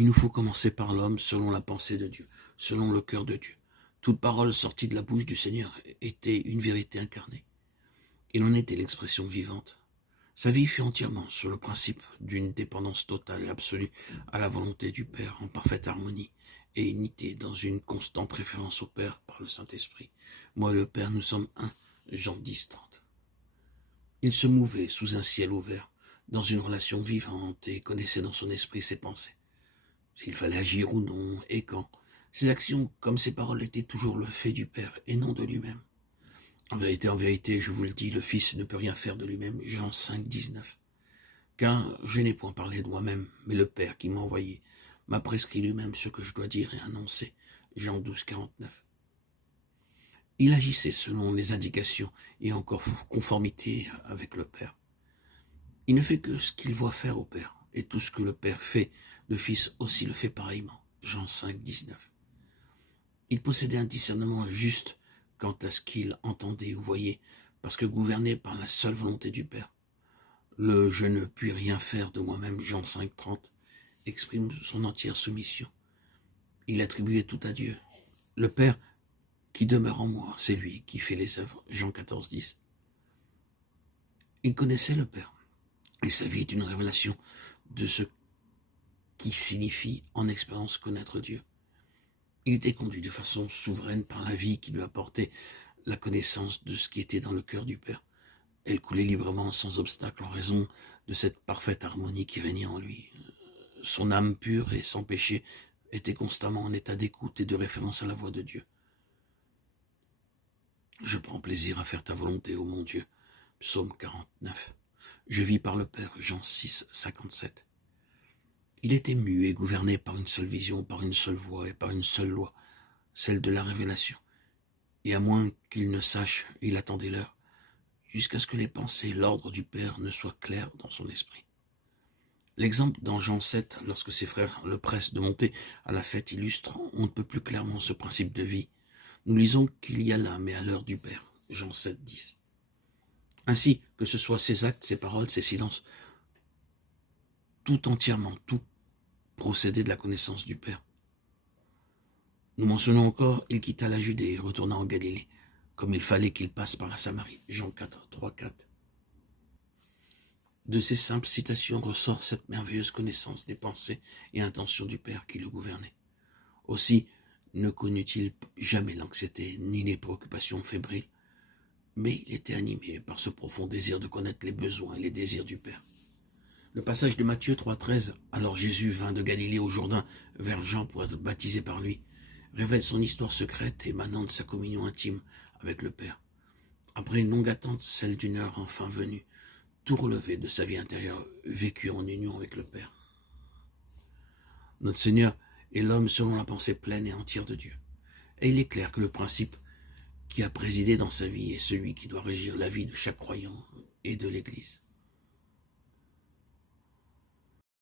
Il nous faut commencer par l'homme selon la pensée de Dieu, selon le cœur de Dieu. Toute parole sortie de la bouche du Seigneur était une vérité incarnée. Il en était l'expression vivante. Sa vie fut entièrement sur le principe d'une dépendance totale et absolue à la volonté du Père, en parfaite harmonie et unité, dans une constante référence au Père par le Saint-Esprit. Moi et le Père, nous sommes un. Jean 10:30. Il se mouvait sous un ciel ouvert, dans une relation vivante, et connaissait dans son esprit ses pensées. S'il fallait agir ou non, et quand. Ses actions, comme ses paroles, étaient toujours le fait du Père, et non de lui-même. En vérité, je vous le dis, le Fils ne peut rien faire de lui-même. Jean 5:19. Car je n'ai point parlé de moi-même, mais le Père qui m'a envoyé m'a prescrit lui-même ce que je dois dire et annoncer. Jean 12:49. Il agissait selon les indications et en conformité avec le Père. Il ne fait que ce qu'il voit faire au Père, et tout ce que le Père fait, le Fils aussi le fait pareillement. Jean 5:19. Il possédait un discernement juste quant à ce qu'il entendait ou voyait, parce que gouverné par la seule volonté du Père. Le « je ne puis rien faire de moi-même » Jean 5:30 exprime son entière soumission. Il attribuait tout à Dieu. Le Père qui demeure en moi, c'est lui qui fait les œuvres. Jean 14:10. Il connaissait le Père, et sa vie est une révélation de ce qui signifie en expérience connaître Dieu. Il était conduit de façon souveraine par la vie qui lui apportait la connaissance de ce qui était dans le cœur du Père. Elle coulait librement, sans obstacle, en raison de cette parfaite harmonie qui régnait en lui. Son âme pure et sans péché était constamment en état d'écoute et de référence à la voix de Dieu. Je prends plaisir à faire ta volonté, ô mon Dieu. Psaume 49. Je vis par le Père. Jean 6:57. Il était mu et gouverné par une seule vision, par une seule voix et par une seule loi, celle de la révélation. Et à moins qu'il ne sache, il attendait l'heure, jusqu'à ce que les pensées, l'ordre du Père ne soient clairs dans son esprit. L'exemple dans Jean 7, lorsque ses frères le pressent de monter à la fête, illustre on ne peut plus clairement ce principe de vie. Nous lisons qu'il y a là, mais à l'heure du Père. Jean 7:10. Ainsi que ce soit ses actes, ses paroles, ses silences, tout entièrement, tout procédait de la connaissance du Père. Nous mentionnons encore, il quitta la Judée et retourna en Galilée, comme il fallait qu'il passe par la Samarie. Jean 3:4. De ces simples citations ressort cette merveilleuse connaissance des pensées et intentions du Père qui le gouvernait. Aussi ne connut-il jamais l'anxiété ni les préoccupations fébriles, mais il était animé par ce profond désir de connaître les besoins et les désirs du Père. Le passage de Matthieu 3:13, alors Jésus vint de Galilée au Jourdain vers Jean pour être baptisé par lui, révèle son histoire secrète émanant de sa communion intime avec le Père. Après une longue attente, celle d'une heure enfin venue, tout relevé de sa vie intérieure, vécue en union avec le Père. Notre Seigneur est l'homme selon la pensée pleine et entière de Dieu. Et il est clair que le principe qui a présidé dans sa vie est celui qui doit régir la vie de chaque croyant et de l'Église.